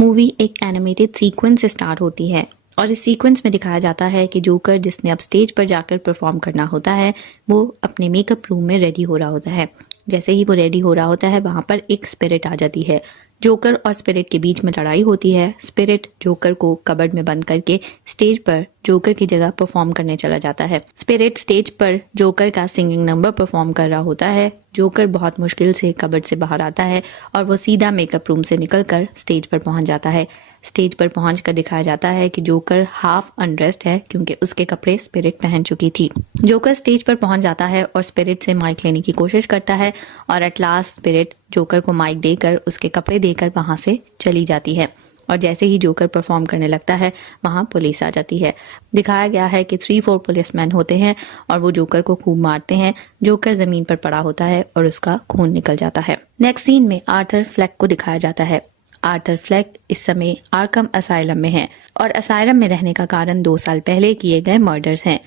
Movie एक animated sequence से start होती है और इस सीक्वेंस में दिखाया जाता है कि जोकर जिसने अब स्टेज पर जाकर परफॉर्म करना होता है वो अपने मेकअप रूम में रेडी हो रहा होता है। जैसे ही वो रेडी हो रहा होता है वहां पर एक स्पिरिट आ जाती है। जोकर और स्पिरिट के बीच में लड़ाई होती है। स्पिरिट जोकर को कबर्ड में बंद करके स्टेज पर जोकर की जगह परफॉर्म करने चला जाता है। स्पिरिट स्टेज पर जोकर का सिंगिंग नंबर परफॉर्म कर रहा होता है। जोकर बहुत मुश्किल से कबर्ड से बाहर आता है और वो सीधा मेकअप रूम से निकलकर स्टेज पर पहुंच जाता है। स्टेज पर पहुंचकर दिखाया जाता है कि जोकर हाफ अनड्रेस्ड है क्योंकि उसके कपड़े स्पिरिट पहन चुकी थी। जोकर स्टेज पर पहुंच जाता है और स्पिरिट से माइक लेने की कोशिश करता है और एट लास्ट स्पिरिट जोकर को माइक देकर उसके कपड़े देकर वहां से चली जाती है। और जैसे ही जोकर परफॉर्म करने लगता है वहां पुलिस आ जाती है। दिखाया गया है कि 3-4 पुलिसमैन होते हैं और वो जोकर को खूब मारते हैं। जोकर जमीन पर पड़ा होता है और उसका खून निकल जाता है। नेक्स्ट सीन में आर्थर फ्लेक को दिखाया जाता है। आर्थर फ्लेक इस समय आर्कम असाइलम में है और असाइलम में रहने का कारण 2 साल पहले किए गए मर्डर्स हैं।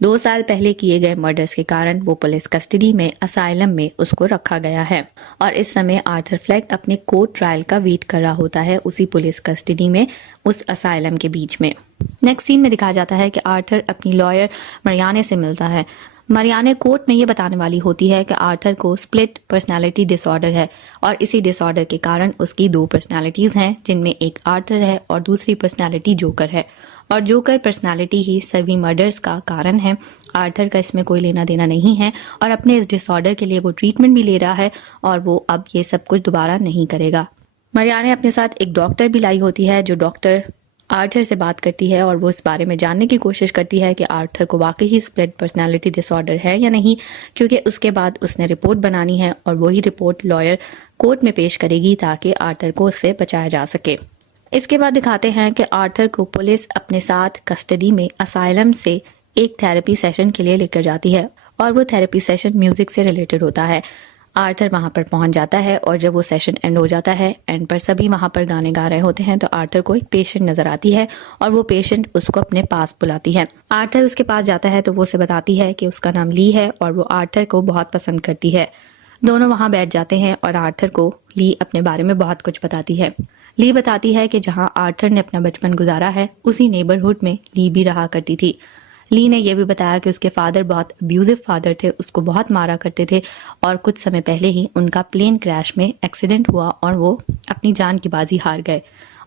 2 साल पहले किए गए मर्डर्स के कारण वो पुलिस कस्टडी में असाइलम में उसको रखा गया है और इस समय आर्थर फ्लेक अपने कोर्ट ट्रायल का वेट कर रहा होता है उसी पुलिस कस्टडी में उस असाइलम के बीच में। नेक्स्ट सीन में दिखाया जाता है कि आर्थर अपनी लॉयर मरियाने से मिलता है। मरियाने कोर्ट में ये बताने वाली होती है कि आर्थर को स्प्लिट पर्सनालिटी डिसऑर्डर है और इसी डिसऑर्डर के कारण उसकी 2 पर्सनालिटीज हैं जिनमें एक आर्थर है और दूसरी पर्सनालिटी जोकर है और जोकर पर्सनालिटी ही सभी मर्डर्स का कारण है। आर्थर का इसमें कोई लेना देना नहीं है और अपने इस डिसऑर्डर के लिए वो ट्रीटमेंट भी ले रहा है और वो अब ये सब कुछ दोबारा नहीं करेगा। मरियाने अपने साथ एक डॉक्टर भी लाई होती है जो डॉक्टर आर्थर से बात करती है और वो इस बारे में जानने की कोशिश करती है कि आर्थर को वाकई ही स्प्लिट पर्सनालिटी डिसऑर्डर है या नहीं, क्योंकि उसके बाद उसने रिपोर्ट बनानी है और वही रिपोर्ट लॉयर कोर्ट में पेश करेगी ताकि आर्थर को उससे बचाया जा सके। इसके बाद दिखाते हैं कि आर्थर को पुलिस अपने साथ कस्टडी में असाइलम से एक थेरेपी सेशन के लिए लेकर जाती है और वो थेरेपी सेशन म्यूजिक से रिलेटेड होता है। आर्थर वहां पर पहुंच जाता है और जब वो सेशन एंड हो जाता है, एंड पर सभी वहां पर गाने गा रहे होते हैं तो आर्थर को एक पेशेंट नजर आती है और वो पेशेंट उसको अपने पास बुलाती है। आर्थर उसके पास जाता है तो वो उसे बताती है कि उसका नाम ली है और वो आर्थर को बहुत पसंद करती है। दोनों वहां बैठ जाते हैं और आर्थर को ली अपने बारे में बहुत कुछ बताती है। ली बताती है कि जहां आर्थर ने अपना बचपन गुजारा है उसी नेबरहुड में ली भी रहा करती थी। ली ने यह भी बताया कि उसके फादर बहुत अब्यूजिव फादर थे, उसको बहुत मारा करते थे और कुछ समय पहले ही उनका प्लेन क्रैश में एक्सीडेंट हुआ और वो अपनी जान की बाजी हार गए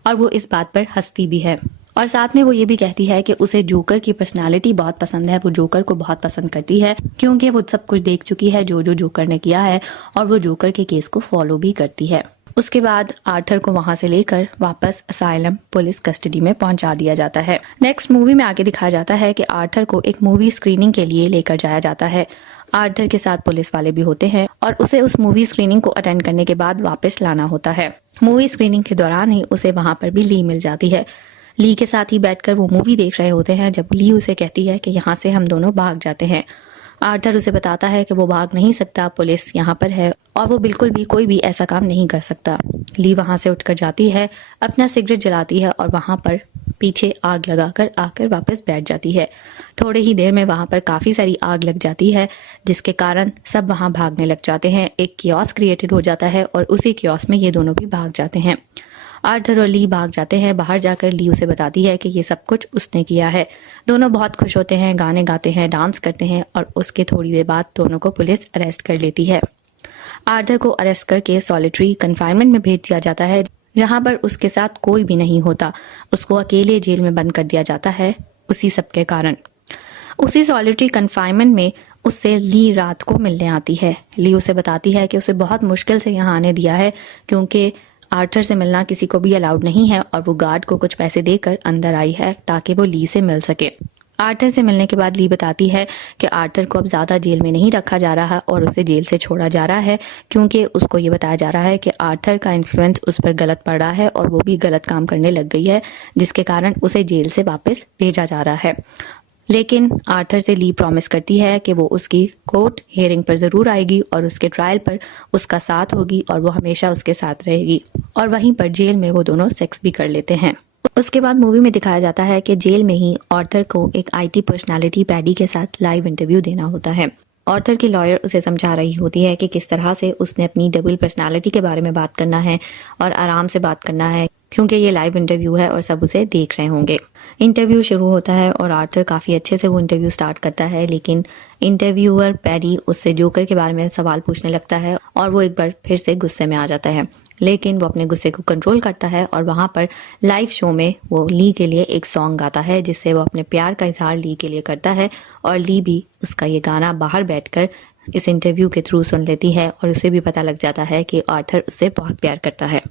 और वो इस बात पर हंसती भी है। और साथ में वो ये भी कहती है कि उसे जोकर की पर्सनालिटी बहुत पसंद है, वो जोकर को बहुत पसंद करती है क्योंकि वो सब कुछ देख चुकी है जो जोकर ने किया है और वो जोकर के केस को फॉलो भी करती है। उसके बाद आर्थर को वहां से लेकर वापस असाइलम पुलिस कस्टडी में पहुंचा दिया जाता है। नेक्स्ट मूवी में आगे दिखाया जाता है कि आर्थर को एक मूवी स्क्रीनिंग के लिए लेकर जाया जाता है। आर्थर के साथ पुलिस वाले भी होते हैं और उसे उस मूवी स्क्रीनिंग को अटेंड करने के बाद वापस लाना होता है। मूवी स्क्रीनिंग के दौरान ही उसे वहां पर भी ली मिल जाती है। ली के साथ ही बैठकर वो मूवी देख रहे होते हैं जब ली उसे कहती है कि यहाँ से हम दोनों भाग जाते हैं। आर्थर उसे बताता है कि वो भाग नहीं सकता, पुलिस यहाँ पर है और वो बिल्कुल भी कोई भी ऐसा काम नहीं कर सकता। ली वहां से उठकर जाती है, अपना सिगरेट जलाती है और वहां पर पीछे आग लगाकर आकर वापस बैठ जाती है। थोड़े ही देर में वहां पर काफी सारी आग लग जाती है जिसके कारण सब वहां भागने लग जाते हैं। एक कियोस्क क्रिएटेड हो जाता है और उसी कियोस्क में ये दोनों भी भाग जाते हैं। आर्थर और ली भाग जाते हैं। बाहर जाकर ली उसे बताती है कि ये सब कुछ उसने किया है। दोनों बहुत खुश होते हैं, गाने गाते हैं, डांस करते हैं और उसके थोड़ी देर बाद दोनों को पुलिस अरेस्ट कर लेती है। आर्थर को अरेस्ट करके सॉलिटरी कन्फाइनमेंट में भेज दिया जाता है जहां पर उसके साथ कोई भी नहीं होता। उसको अकेले जेल में बंद कर दिया जाता है उसी सब के कारण। उसी सॉलिटरी कन्फाइनमेंट में उससे ली रात को मिलने आती है। ली उसे बताती है कि उसे बहुत मुश्किल से यहाँ आने दिया है क्योंकि आर्थर से मिलना किसी को भी अलाउड नहीं है और वो गार्ड को कुछ पैसे देकर अंदर आई है ताकि वो ली से मिल सके। आर्थर से मिलने के बाद ली बताती है कि आर्थर को अब ज्यादा जेल में नहीं रखा जा रहा और उसे जेल से छोड़ा जा रहा है क्योंकि उसको ये बताया जा रहा है कि आर्थर का इन्फ्लुएंस उस पर गलत पड़ रहा है और वो भी गलत काम करने लग गई है जिसके कारण उसे जेल से वापस भेजा जा रहा है। लेकिन आर्थर से ली प्रॉमिस करती है कि वो उसकी कोर्ट हियरिंग पर जरूर आएगी और उसके ट्रायल पर उसका साथ होगी और वो हमेशा उसके साथ रहेगी। और वहीं पर जेल में वो दोनों सेक्स भी कर लेते हैं। उसके बाद मूवी में दिखाया जाता है कि जेल में ही आर्थर को एक आईटी पर्सनालिटी पैडी के साथ लाइव इंटरव्यू देना होता है। आर्थर की लॉयर उसे समझा रही होती है कि किस तरह से उसने अपनी डबल पर्सनालिटी के बारे में बात करना है और आराम से बात करना है क्योंकि ये लाइव इंटरव्यू है और सब उसे देख रहे होंगे। इंटरव्यू शुरू होता है और आर्थर काफ़ी अच्छे से वो इंटरव्यू स्टार्ट करता है, लेकिन इंटरव्यूअर पैरी उससे जोकर के बारे में सवाल पूछने लगता है और वो एक बार फिर से गुस्से में आ जाता है। लेकिन वो अपने गुस्से को कंट्रोल करता है और वहाँ पर लाइव शो में वो ली के लिए एक सॉन्ग गाता है, जिससे वो अपने प्यार का इजहार ली के लिए करता है और ली भी उसका ये गाना बाहर बैठकर इस इंटरव्यू के थ्रू सुन लेती है और उसे भी पता लग जाता है कि आर्थर उससे बहुत प्यार करता है।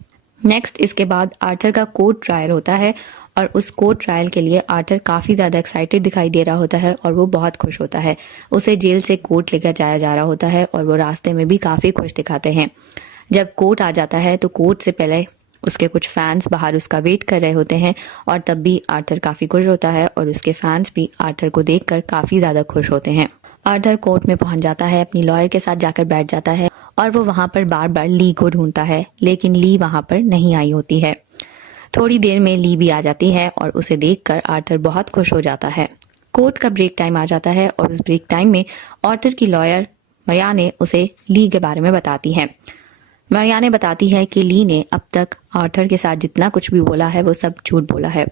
नेक्स्ट इसके बाद आर्थर का कोर्ट ट्रायल होता है और उस कोर्ट ट्रायल के लिए आर्थर काफ़ी ज़्यादा एक्साइटेड दिखाई दे रहा होता है और वो बहुत खुश होता है। उसे जेल से कोर्ट लेकर जाया जा रहा होता है और वो रास्ते में भी काफ़ी खुश दिखाते हैं। जब कोर्ट आ जाता है तो कोर्ट से पहले उसके कुछ फैंस बाहर उसका वेट कर रहे होते हैं और तब भी आर्थर काफ़ी खुश होता है और उसके फैंस भी आर्थर को देखकर काफ़ी ज़्यादा खुश होते हैं। आर्थर कोर्ट में पहुंच जाता है, अपनी लॉयर के साथ जाकर बैठ जाता है और वो वहाँ पर बार बार ली को ढूंढता है, लेकिन ली वहाँ पर नहीं आई होती है। थोड़ी देर में ली भी आ जाती है और उसे देखकर आर्थर बहुत खुश हो जाता है। कोर्ट का ब्रेक टाइम आ जाता है और उस ब्रेक टाइम में आर्थर की लॉयर मरियाने उसे ली के बारे में बताती है। मरियाने बताती है कि ली ने अब तक आर्थर के साथ जितना कुछ भी बोला है वो सब झूठ बोला है।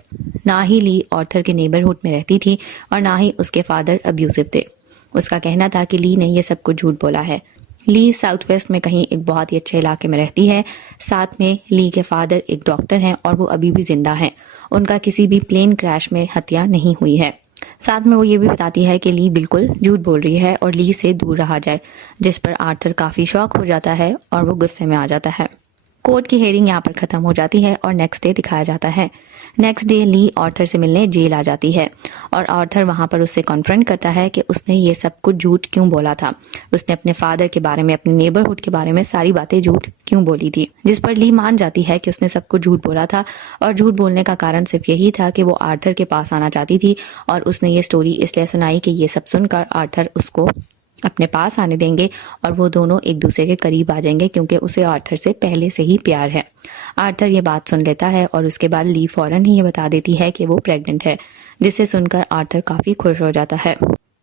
ना ही ली आर्थर के नेबरहुड में रहती थी और ना ही उसके फादर अब्यूसिव थे। उसका कहना था कि ली ने ये सब कुछ झूठ बोला है। ली साउथ वेस्ट में कहीं एक बहुत ही अच्छे इलाके में रहती है। साथ में ली के फादर एक डॉक्टर हैं और वो अभी भी जिंदा हैं। उनका किसी भी प्लेन क्रैश में हत्या नहीं हुई है। साथ में वो ये भी बताती है कि ली बिल्कुल झूठ बोल रही है और ली से दूर रहा जाए, जिस पर आर्थर काफ़ी शॉक हो जाता है और वो गुस्से में आ जाता है। कोर्ट की हेयरिंग यहाँ पर ख़त्म हो जाती है और नेक्स्ट डे दिखाया जाता है। नेक्स्ट डे ली आर्थर से मिलने जेल आ जाती है और आर्थर वहाँ पर उससे कॉन्फ्रंट करता है कि उसने ये सब कुछ झूठ क्यों बोला था। उसने अपने फादर के बारे में, अपने नेबरहुड के बारे में सारी बातें झूठ क्यों बोली थी, जिस पर ली मान जाती है कि उसने सब कुछ झूठ बोला था और झूठ बोलने का कारण सिर्फ यही था कि वो आर्थर के पास आना चाहती थी और उसने ये स्टोरी इसलिए सुनाई कि ये सब सुनकर आर्थर उसको अपने पास आने देंगे और वो दोनों एक दूसरे के करीब आ जाएंगे, क्योंकि उसे आर्थर से पहले से ही प्यार है। आर्थर ये बात सुन लेता है और उसके बाद ली फौरन ही ये बता देती है कि वो प्रेग्नेंट है, जिसे सुनकर आर्थर काफ़ी खुश हो जाता है।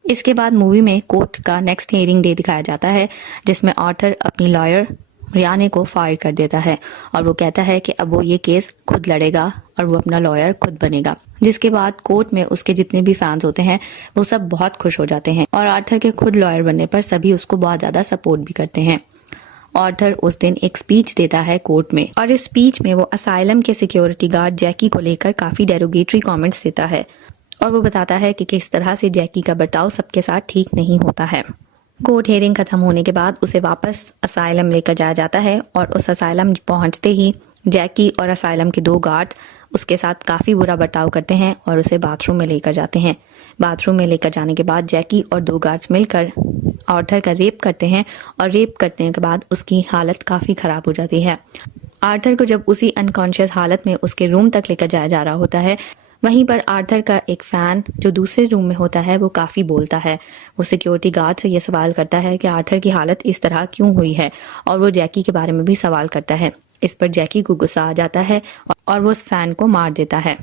इसके बाद मूवी में कोर्ट का नेक्स्ट हियरिंग डे दिखाया जाता है, जिसमें आर्थर अपनी लॉयर मरियाने को फायर कर देता है और वो कहता है कि अब वो ये केस खुद लड़ेगा और वो अपना लॉयर खुद बनेगा। जिसके बाद कोर्ट में उसके जितने भी फैंस होते हैं वो सब बहुत खुश हो जाते हैं और आर्थर के खुद लॉयर बनने पर सभी उसको बहुत ज़्यादा सपोर्ट भी करते हैं। आर्थर उस दिन एक स्पीच देता है कोर्ट में और इस स्पीच में वो असाइलम के सिक्योरिटी गार्ड जैकी को लेकर काफ़ी डेरोगेटरी कॉमेंट्स देता है और वो बताता है कि किस तरह से जैकी का बर्ताव सबके साथ ठीक नहीं होता है। कोर्ट हियरिंग खत्म होने के बाद उसे वापस असाइलम लेकर जाया जाता है और उस असाइलम पहुंचते ही जैकी और असाइलम के 2 गार्ड्स उसके साथ काफ़ी बुरा बर्ताव करते हैं और उसे बाथरूम में लेकर जाते हैं। बाथरूम में लेकर जाने के बाद जैकी और 2 गार्ड्स मिलकर आर्थर का रेप करते हैं और रेप करने के बाद उसकी हालत काफ़ी ख़राब हो जाती है। आर्थर को जब उसी अनकॉन्शियस हालत में उसके रूम तक लेकर जाया जा रहा होता है, वहीं पर आर्थर का एक फ़ैन जो दूसरे रूम में होता है वो काफ़ी बोलता है। वो सिक्योरिटी गार्ड से ये सवाल करता है कि आर्थर की हालत इस तरह क्यों हुई है और वो जैकी के बारे में भी सवाल करता है। इस पर जैकी को गुस्सा आ जाता है और वो उस फ़ैन को मार देता है।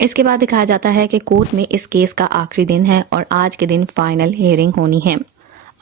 इसके बाद दिखाया जाता है कि कोर्ट में इस केस का आखिरी दिन है और आज के दिन फाइनल हियरिंग होनी है।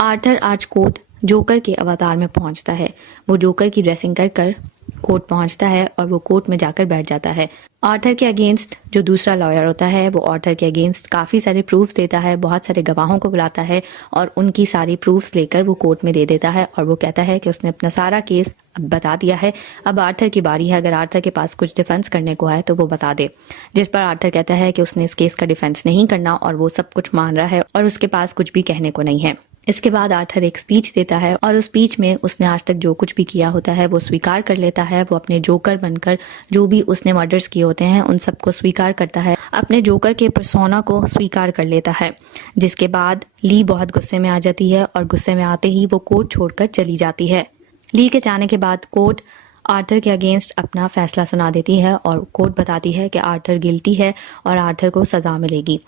आर्थर आज कोर्ट जोकर के अवतार में पहुंचता है। वो जोकर की ड्रेसिंग कर कर कोर्ट पहुंचता है और वो कोर्ट में जाकर बैठ जाता है। आर्थर के अगेंस्ट जो दूसरा लॉयर होता है वो आर्थर के अगेंस्ट काफ़ी सारे प्रूफ्स देता है, बहुत सारे गवाहों को बुलाता है और उनकी सारी प्रूफ्स लेकर वो कोर्ट में दे देता है और वो कहता है कि उसने अपना सारा केस अब बता दिया है, अब आर्थर की बारी है, अगर आर्थर के पास कुछ डिफेंस करने को है तो वो बता दे। जिस पर आर्थर कहता है कि उसने इस केस का डिफेंस नहीं करना और वो सब कुछ मान रहा है और उसके पास कुछ भी कहने को नहीं है। इसके बाद आर्थर एक स्पीच देता है और उस स्पीच में उसने आज तक जो कुछ भी किया होता है वो स्वीकार कर लेता है। वो अपने जोकर बनकर जो भी उसने मर्डर्स किए होते हैं उन सबको स्वीकार करता है, अपने जोकर के पर्सोना को स्वीकार कर लेता है। जिसके बाद ली बहुत गुस्से में आ जाती है और गुस्से में आते ही वो कोर्ट छोड़कर चली जाती है। ली के जाने के बाद कोर्ट आर्थर के अगेंस्ट अपना फैसला सुना देती है और कोर्ट बताती है कि आर्थर गिल्टी है और आर्थर को सज़ा मिलेगी।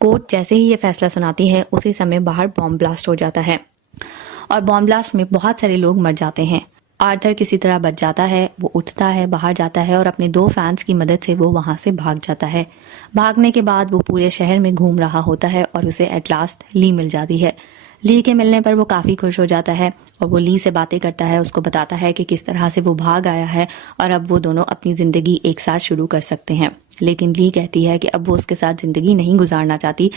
कोर्ट जैसे ही ये फैसला सुनाती है उसी समय बाहर बॉम्ब ब्लास्ट हो जाता है और बॉम्ब ब्लास्ट में बहुत सारे लोग मर जाते हैं। आर्थर किसी तरह बच जाता है, वो उठता है, बाहर जाता है और अपने 2 फैंस की मदद से वो वहाँ से भाग जाता है। भागने के बाद वो पूरे शहर में घूम रहा होता है और उसे एट लास्ट ली मिल जाती है। ली के मिलने पर वो काफ़ी खुश हो जाता है और वो ली से बातें करता है, उसको बताता है कि किस तरह से वो भाग आया है और अब वो दोनों अपनी ज़िंदगी एक साथ शुरू कर सकते हैं। लेकिन ली कहती है कि अब वो उसके साथ ज़िंदगी नहीं गुजारना चाहती,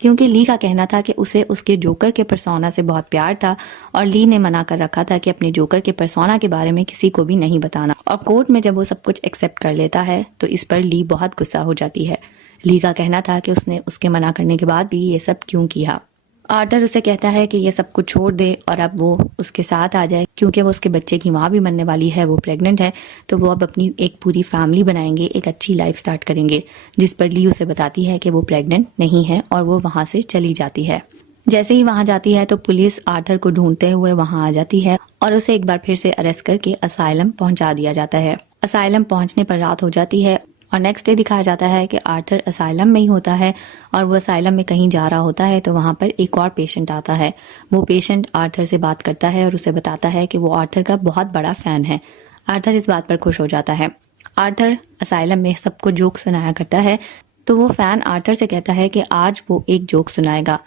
क्योंकि ली का कहना था कि उसे उसके जोकर के पर्सोना से बहुत प्यार था और ली ने मना कर रखा था कि अपने जोकर के पर्सोना के बारे में किसी को भी नहीं बताना। और कोर्ट में जब वो सब कुछ एक्सेप्ट कर लेता है तो इस पर ली बहुत गुस्सा हो जाती है। ली का कहना था कि उसने उसके मना करने के बाद भी ये सब क्यों किया। आर्टर उसे कहता है कि ये सब कुछ छोड़ दे और अब वो उसके साथ आ जाए, क्योंकि वो उसके बच्चे की माँ भी बनने वाली है, वो प्रेग्नेंट है, तो वो अब अपनी एक पूरी फैमिली बनाएंगे, एक अच्छी लाइफ स्टार्ट करेंगे। जिस पर ली उसे बताती है कि वो प्रेग्नेंट नहीं है और वो वहाँ से चली जाती है। जैसे ही वहाँ जाती है तो पुलिस आर्थर को ढूंढते हुए वहाँ आ जाती है और उसे एक बार फिर से अरेस्ट करके असाइलम पहुंचा दिया जाता है। असाइलम पहुंचने पर रात हो जाती है और नेक्स्ट डे दिखाया जाता है कि आर्थर असाइलम में ही होता है और वो असाइलम में कहीं जा रहा होता है तो वहाँ पर एक और पेशेंट आता है। वो पेशेंट आर्थर से बात करता है और उसे बताता है कि वो आर्थर का बहुत बड़ा फ़ैन है। आर्थर इस बात पर खुश हो जाता है। आर्थर असाइलम में सबको जोक सुनाया करता है, तो वो फ़ैन आर्थर से कहता है कि आज वो एक जोक सुनाएगा,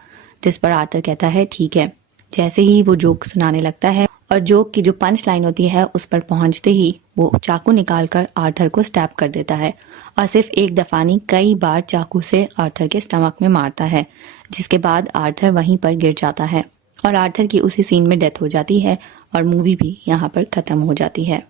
जिस पर आर्थर कहता है ठीक है। जैसे ही वो जोक सुनाने लगता है और जोक की जो पंच लाइन होती है उस पर पहुंचते ही वो चाकू निकालकर आर्थर को स्टैब कर देता है और सिर्फ एक दफा नहीं कई बार चाकू से आर्थर के स्टमक में मारता है, जिसके बाद आर्थर वहीं पर गिर जाता है और आर्थर की उसी सीन में डेथ हो जाती है और मूवी भी यहाँ पर खत्म हो जाती है।